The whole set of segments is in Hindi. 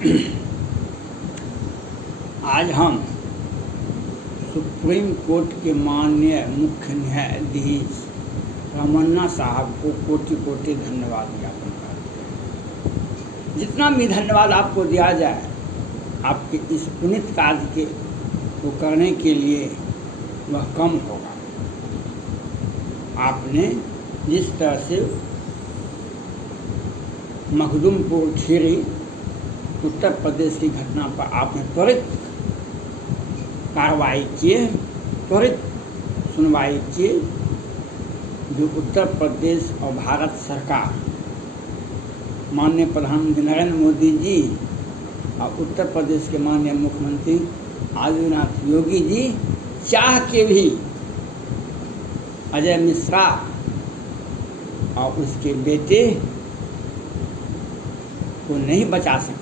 आज हम सुप्रीम कोर्ट के माननीय मुख्य न्यायाधीश रमन्ना साहब को कोटि कोटि धन्यवाद ज्ञापन करते हैं। जितना भी धन्यवाद आपको दिया जाए, आपके इस पुनीत कार्य के को करने के लिए वह कम होगा। आपने जिस तरह से मखदूमपुर खीरी उत्तर प्रदेश की घटना पर आपने त्वरित कार्रवाई किए, त्वरित सुनवाई किए, जो उत्तर प्रदेश और भारत सरकार, माननीय प्रधानमंत्री नरेंद्र मोदी जी और उत्तर प्रदेश के माननीय मुख्यमंत्री आदित्यनाथ योगी जी चाह के भी अजय मिश्रा और उसके बेटे को नहीं बचा सकते हैं,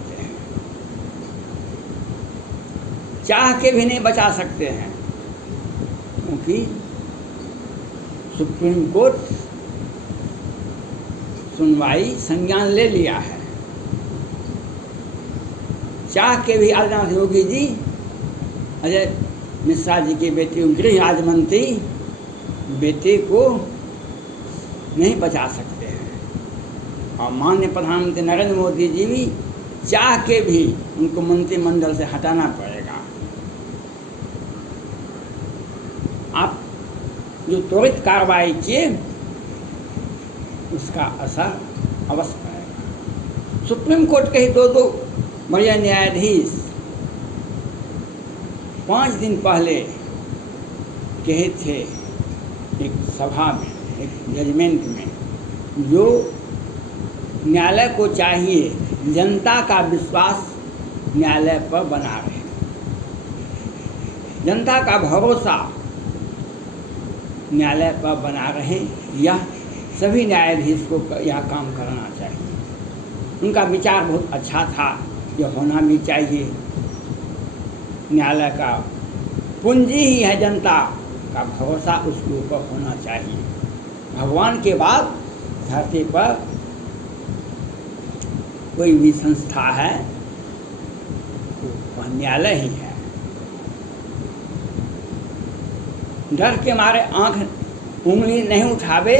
चाह के भी नहीं बचा सकते हैं, क्योंकि सुप्रीम कोर्ट सुनवाई संज्ञान ले लिया है। चाह के भी आदित्यनाथ योगी जी अजय मिश्रा जी के बेटे गृह राज्य मंत्री बेटे को नहीं बचा सकते हैं, और माननीय प्रधानमंत्री नरेंद्र मोदी जी भी चाह के भी उनको मंत्रिमंडल से हटाना पड़ेगा। आप जो त्वरित कार्रवाई किए उसका असर अवश्य पड़ेगा। सुप्रीम कोर्ट के ही दो बढ़िया न्यायाधीश 5 दिन पहले कहे थे एक सभा में, एक जजमेंट में, जो न्यायालय को चाहिए जनता का विश्वास न्यायालय पर बना रहे, जनता का भरोसा न्यायालय पर बना रहे। यह सभी न्यायाधीश को यह काम करना चाहिए। उनका विचार बहुत अच्छा था, यह होना भी चाहिए। न्यायालय का पूंजी ही है जनता का भरोसा, उसके ऊपर होना चाहिए। भगवान के बाद धरती पर कोई भी संस्था है तो वह न्यायालय ही है। डर के मारे आंख उंगली नहीं उठावे,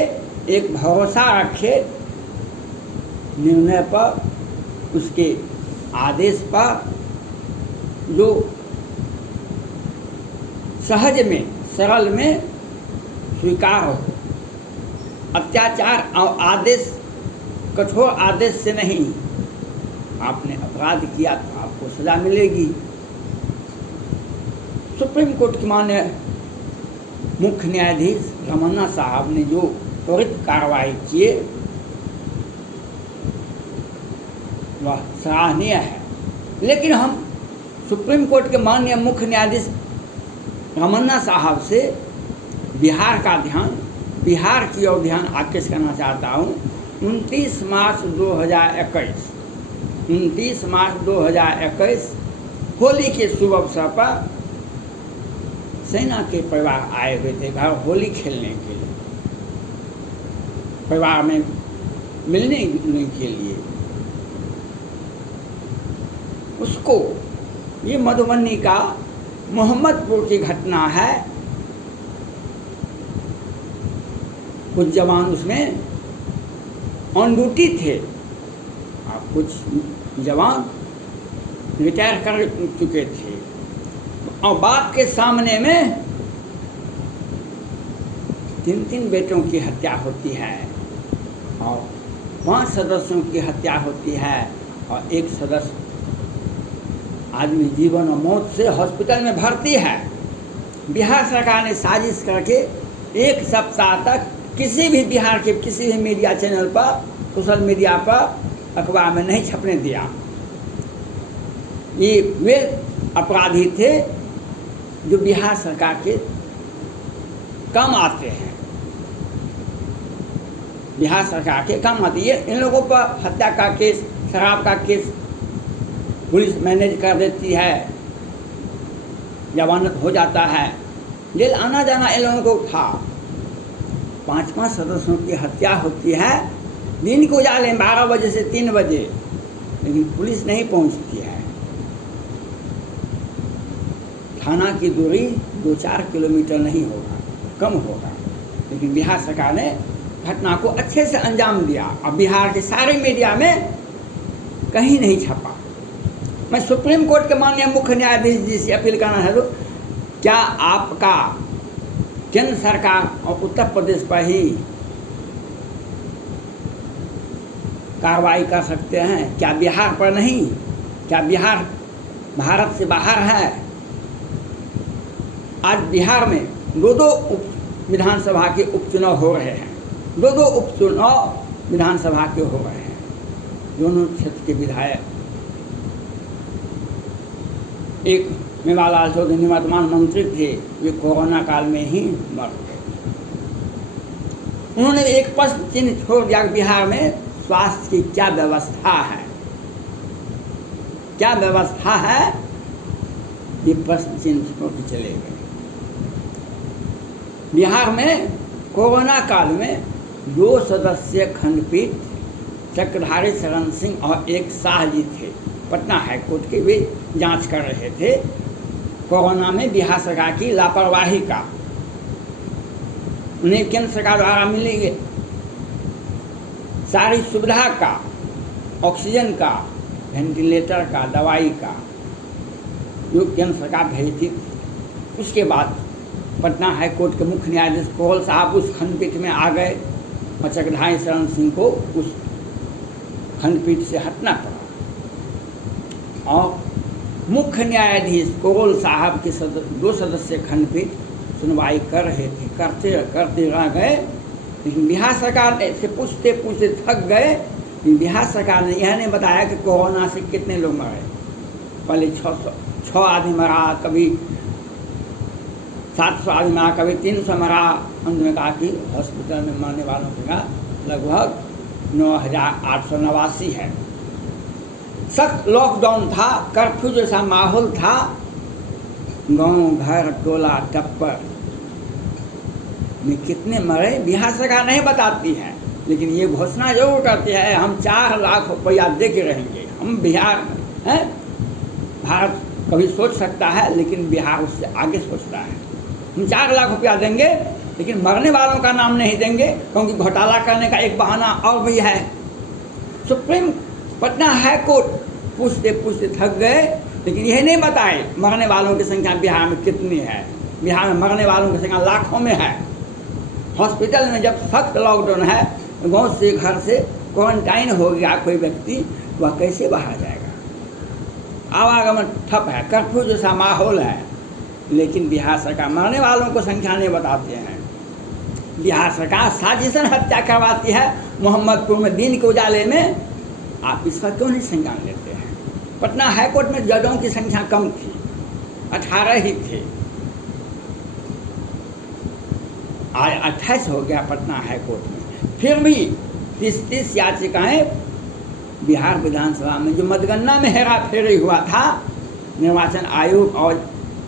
एक भरोसा रखे निर्णय पर, उसके आदेश पर, जो सहज में सरल में स्वीकार हो। अत्याचार और आदेश, कठोर आदेश से नहीं। आपने अपराध किया तो आपको सजा मिलेगी। सुप्रीम कोर्ट के माननीय मुख्य न्यायाधीश रमन्ना साहब ने जो त्वरित कार्रवाई किए वह सराहनीय है। लेकिन हम सुप्रीम कोर्ट के माननीय मुख्य न्यायाधीश रमन्ना साहब से बिहार की ओर ध्यान आकृष्ट करना चाहता हूँ। 29 मार्च 2021 होली के शुभ अवसर पर सेना के परिवार आए हुए थे घर होली खेलने के लिए, परिवार में मिलने के लिए। उसको, ये मधुबनी का मोहम्मदपुर की घटना है। कुछ जवान उसमें ऑन ड्यूटी थे और कुछ जवान रिटायर कर चुके थे, और बाप के सामने में 3 बेटों की हत्या होती है और 5 सदस्यों की हत्या होती है, और एक सदस्य आदमी जीवन और मौत से हॉस्पिटल में भर्ती है। बिहार सरकार ने साजिश करके 1 सप्ताह तक किसी भी बिहार के किसी भी मीडिया चैनल पर, सोशल मीडिया पर, अखबार में नहीं छपने दिया। ये वे अपराधी थे जो बिहार सरकार के काम आते हैं, बिहार सरकार के काम आती है। इन लोगों पर हत्या का केस, शराब का केस पुलिस मैनेज कर देती है, जमानत हो जाता है, जेल आना जाना इन लोगों को था। 5 सदस्यों की हत्या होती है दिन को उजाले 12 बजे से 3 बजे। लेकिन पुलिस नहीं पहुंचती है। थाना की दूरी 2-4 किलोमीटर नहीं होगा, कम होगा, लेकिन बिहार सरकार ने घटना को अच्छे से अंजाम दिया। अब बिहार के सारे मीडिया में कहीं नहीं छपा। मैं सुप्रीम कोर्ट के माननीय मुख्य न्यायाधीश जी से अपील करना है, तो क्या आपका केंद्र सरकार और उत्तर प्रदेश पर ही कार्रवाई कर सकते हैं, क्या बिहार पर नहीं? क्या बिहार भारत से बाहर है? आज बिहार में 2 विधानसभा के उपचुनाव हो रहे हैं, 2 उपचुनाव विधानसभा के हो रहे हैं। दोनों क्षेत्र के विधायक, एक मेवालाल चौधरी निवर्तमान मंत्री थे, वे कोरोना काल में ही मर गए। उन्होंने एक प्रश्न चिन्ह छोड़ दिया कि बिहार में स्वास्थ्य की क्या व्यवस्था है, क्या व्यवस्था है, ये प्रश्न चिन्ह छोड़ के चले गए। बिहार में कोरोना काल में 2 सदस्यीय खंडपीठ, चक्रधारी शरण सिंह और एक शाह जी थे, पटना हाईकोर्ट के, वे जांच कर रहे थे कोरोना में बिहार सरकार की लापरवाही का। उन्हें केंद्र सरकार द्वारा मिली सारी सुविधा का, ऑक्सीजन का, वेंटिलेटर का, दवाई का, जो केंद्र सरकार भेजती। उसके बाद पटना हाईकोर्ट के मुख्य न्यायाधीश कोहल साहब उस खंडपीठ में आ गए और चक्रधारी शरण सिंह को उस खंडपीठ से हटना पड़ा। और मुख्य न्यायाधीश कोहल साहब के 2 सदस्यीय खंडपीठ सुनवाई कर रहे थे, करते रह गए। लेकिन बिहार सरकार से पूछते पूछते थक गए। लेकिन बिहार सरकार ने यह नहीं बताया कि कोरोना से कितने लोग मरे। पहले 6 आदमी मरा, कभी 700 आदमी मरा, कभी 300 मरा। अंत में कहा कि हॉस्पिटल में मरने वालों का लगभग 9,889 है। सख्त लॉकडाउन था, कर्फ्यू जैसा माहौल था। गांव, घर, टोला, टप्पर में कितने मरे बिहार सरकार नहीं बताती है, लेकिन ये घोषणा जरूर करती है, हम 4 लाख रुपया दे के रहेंगे। हम बिहार हैं, भारत कभी सोच सकता है, लेकिन बिहार उससे आगे सोचता है। हम 4 लाख रुपया देंगे, लेकिन मरने वालों का नाम नहीं देंगे, क्योंकि घोटाला करने का एक बहाना और भी है। सुप्रीम पटना हाईकोर्ट पूछते पूछते थक गए, लेकिन यह नहीं बताए मरने वालों की संख्या बिहार में कितनी है। बिहार में मरने वालों की संख्या लाखों में है। हॉस्पिटल में जब सख्त लॉकडाउन है, गाँव से, घर से क्वारंटाइन हो गया कोई व्यक्ति, वह कैसे बाहर जाएगा? आवागमन ठप है, कर्फ्यू जैसा माहौल है, लेकिन बिहार सरकार मरने वालों को संख्या नहीं बताते हैं। बिहार सरकार साजिशन हत्या करवाती है मोहम्मदपुर में दिन के उजाले में। आप इसका क्यों नहीं संज्ञान लेते हैं? पटना हाईकोर्ट में जजों की संख्या कम थी, 18 ही थे, आज 28 हो गया पटना हाईकोर्ट में। फिर भी 30 याचिकाएं बिहार विधानसभा में, जो मतगणना में हेरा फेरी हुआ था, निर्वाचन आयोग और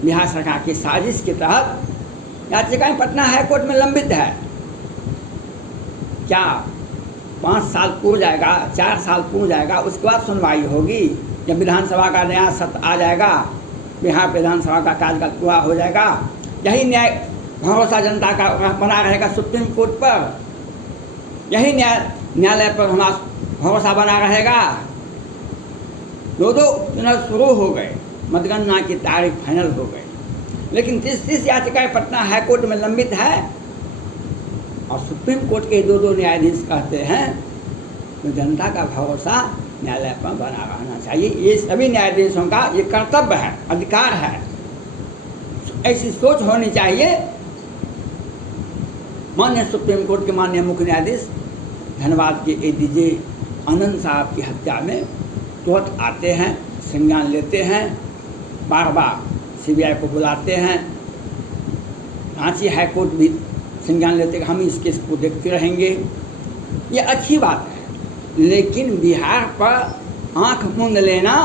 बिहार सरकार की साजिश के तहत याचिकाएं पटना हाईकोर्ट में लंबित है। क्या 5 साल पूर्ण जाएगा, 4 साल पूर्ण जाएगा, उसके बाद सुनवाई होगी? जब विधानसभा का नया सत्र आ जाएगा, बिहार विधानसभा का कार्यकाल पूरा हो जाएगा, यही न्याय भरोसा जनता का बना रहेगा सुप्रीम कोर्ट पर, यही न्यायालय पर हमारा भरोसा बना रहेगा। 2 चुनाव शुरू हो गए, मतगणना की तारीख फाइनल हो गई, लेकिन 30 याचिकाएं पटना हाईकोर्ट में लंबित है। और सुप्रीम कोर्ट के 2 न्यायाधीश कहते हैं तो जनता का भरोसा न्यायालय पर बना रहना चाहिए। ये सभी न्यायाधीशों का ये कर्तव्य है, अधिकार है, ऐसी सोच होनी चाहिए। माननीय सुप्रीम कोर्ट के माननीय मुख्य न्यायाधीश धनबाद के ADJ आनंद साहब की हत्या में तुरंत आते हैं, संज्ञान लेते हैं, बार बार CBI को बुलाते हैं। रांची हाईकोर्ट भी संज्ञान लेते हैं, हम इस केस को देखते रहेंगे। ये अच्छी बात है, लेकिन बिहार पर आंख मूंद लेना,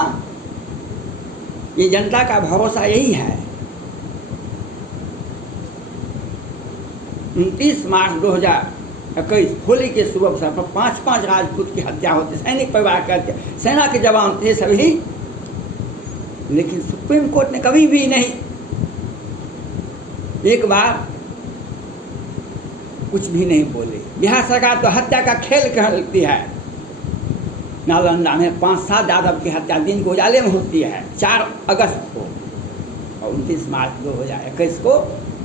ये जनता का भरोसा यही है। 29 मार्च 21 होली के शुभ अवसर पर 5-5 राजपूत की हत्या होती, सैनिक परिवार की हत्या, सेना के जवान थे सभी, लेकिन सुप्रीम कोर्ट ने कभी भी नहीं एक बार कुछ भी नहीं बोले। बिहार सरकार तो हत्या का खेल खेलती है। नालंदा में 5-7 यादव की हत्या दिन को उजाले में होती है 4 अगस्त को, और 29 मार्च 2021 को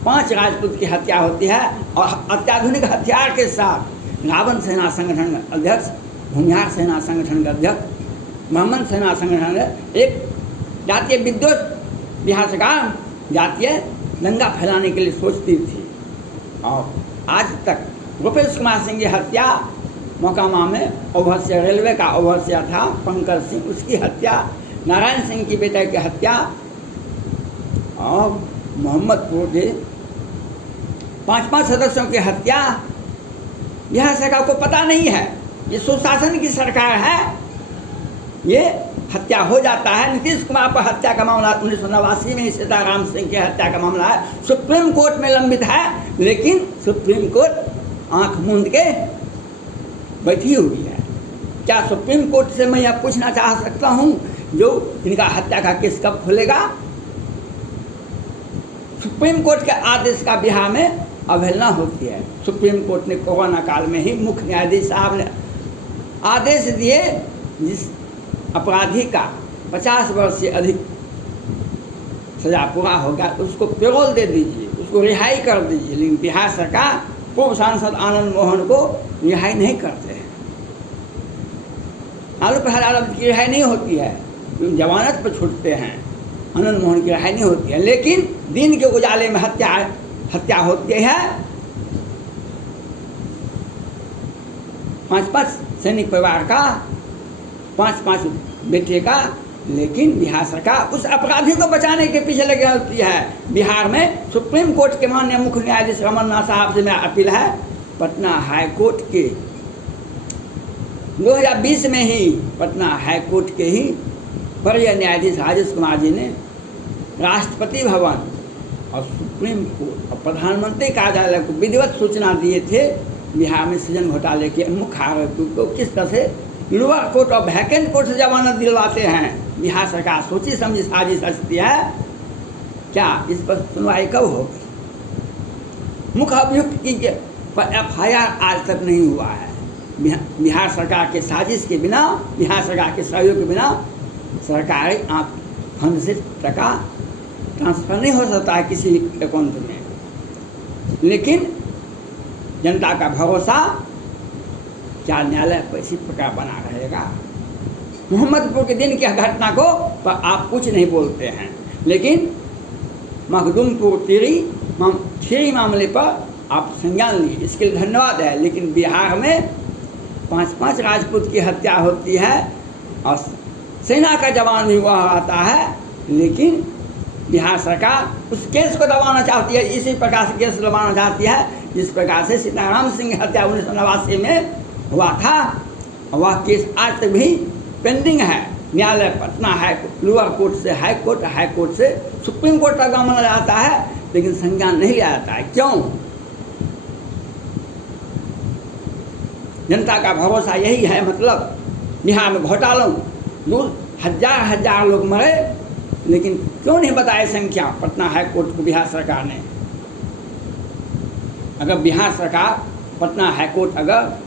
5 राजपूत की हत्या होती है, और अत्याधुनिक हथियार के साथ रावण सेना संगठन के अध्यक्ष, भूमिहार सेना संगठन के अध्यक्ष, मोहम्मद सेना संगठन के एक जातीय विद्रोह बिहार सरकार जातीय दंगा फैलाने के लिए सोचती थी। और आज तक गोपेश कुमार सिंह की हत्या मोकामा में ओवरसियर, रेलवे का ओवरसियर था पंकज सिंह, उसकी हत्या, नारायण सिंह की बेटे की हत्या, और मोहम्मदपुर के 5-5 सदस्यों की हत्या बिहार सरकार को पता नहीं है। ये सुशासन की सरकार है, ये हत्या हो जाता है। नीतीश कुमार पर हत्या का मामला 1989 में सीताराम सिंह की हत्या का मामला है, सुप्रीम कोर्ट में लंबित है, लेकिन सुप्रीम कोर्ट आंख मूंद के बैठी हुई है। क्या सुप्रीम कोर्ट से मैं यह पूछना चाह सकता हूं, जो इनका हत्या का केस कब खुलेगा? सुप्रीम कोर्ट के आदेश का बिहार में अवहेलना होती है। सुप्रीम कोर्ट ने कोरोना काल में ही मुख्य न्यायाधीश साहब ने आदेश दिए, जिस अपराधी का 50 वर्ष से अधिक सजा पूरा हो गया उसको पेरोल दे दीजिए, उसको रिहाई कर दीजिए। लेकिन बिहार सरकार पूर्व सांसद आनंद मोहन को रिहाई नहीं करते हैं। लालू प्रसाद यादव की रिहाई नहीं होती है, जमानत पर छूटते हैं, आनंद मोहन की रिहाई नहीं होती है। लेकिन दिन के उजाले में हत्या होती है 5-5 सैनिक परिवार का, 5-5 बेटे का, लेकिन बिहार सरकार उस अपराधी को बचाने के पीछे लगी होती है। बिहार में सुप्रीम कोर्ट के माननीय मुख्य न्यायाधीश रमन्ना साहब से मेरा अपील है, पटना हाई कोर्ट के 2020 में ही पटना हाई कोर्ट के ही वरीय न्यायाधीश राजेश कुमार जी ने राष्ट्रपति भवन और सुप्रीम कोर्ट और प्रधानमंत्री कार्यालय को विधिवत सूचना दिए थे बिहार में सृजन घोटाले के मुख्य आरोपियों को किस तरह से लोअर कोर्ट और वैकेंट कोर्ट से जमानत दिलवाते हैं। बिहार सरकार सोची समझी साजिश रचती है। क्या इस पर सुनवाई कब होगी? मुख्य अभियुक्त की पर FIR आज तक नहीं हुआ है। बिहार सरकार के साजिश के बिना, बिहार सरकार के सहयोग के बिना सरकारी फंड से टका ट्रांसफर नहीं हो सकता है किसी अकाउंट में। लेकिन जनता का भरोसा क्या न्यायालय पर इसी प्रकार बना रहेगा? मोहम्मदपुर के दिन की घटना को पर आप कुछ नहीं बोलते हैं, लेकिन मखदूमपुर खीरी मामले पर आप संज्ञान लिए, इसके लिए धन्यवाद है। लेकिन बिहार में 5-5 राजपूत की हत्या होती है और सेना का जवान भी वहाँ आता है, लेकिन बिहार सरकार उस केस को दबाना चाहती है। इसी प्रकार से केस दबाना चाहती है जिस प्रकार से सीताराम सिंह की हत्या 1989 में हुआ था, वह केस आज तक भी पेंडिंग है। न्यायालय पटना हाई लोअर कोर्ट से हाई कोर्ट से सुप्रीम कोर्ट तक मामला जाता है, लेकिन संज्ञान नहीं लिया जाता है। क्यों? जनता का भरोसा यही है। मतलब बिहार में घोटालों 2000 लोग मरे, लेकिन क्यों नहीं बताए संख्या पटना हाई कोर्ट को बिहार सरकार ने? अगर बिहार सरकार पटना हाई कोर्ट अगर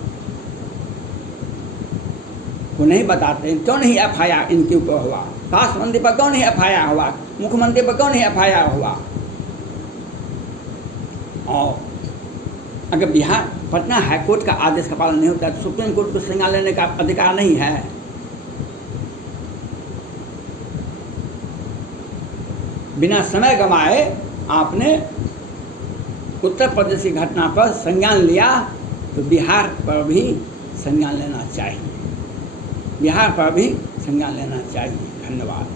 को नहीं बताते हैं, क्यों नहीं FIR इनके ऊपर हुआ? स्वास्थ्य मंत्री पर क्यों नहीं FIR हुआ? मुख्यमंत्री पर क्यों नहीं FIR हुआ? और अगर बिहार पटना हाई कोर्ट का आदेश का पालन नहीं होता तो सुप्रीम कोर्ट को संज्ञान लेने का अधिकार नहीं है। बिना समय गंवाए आपने उत्तर प्रदेश की घटना पर संज्ञान लिया, तो बिहार पर भी संज्ञान लेना चाहिए। बिहार पर भी संज्ञान लेना चाहिए। धन्यवाद।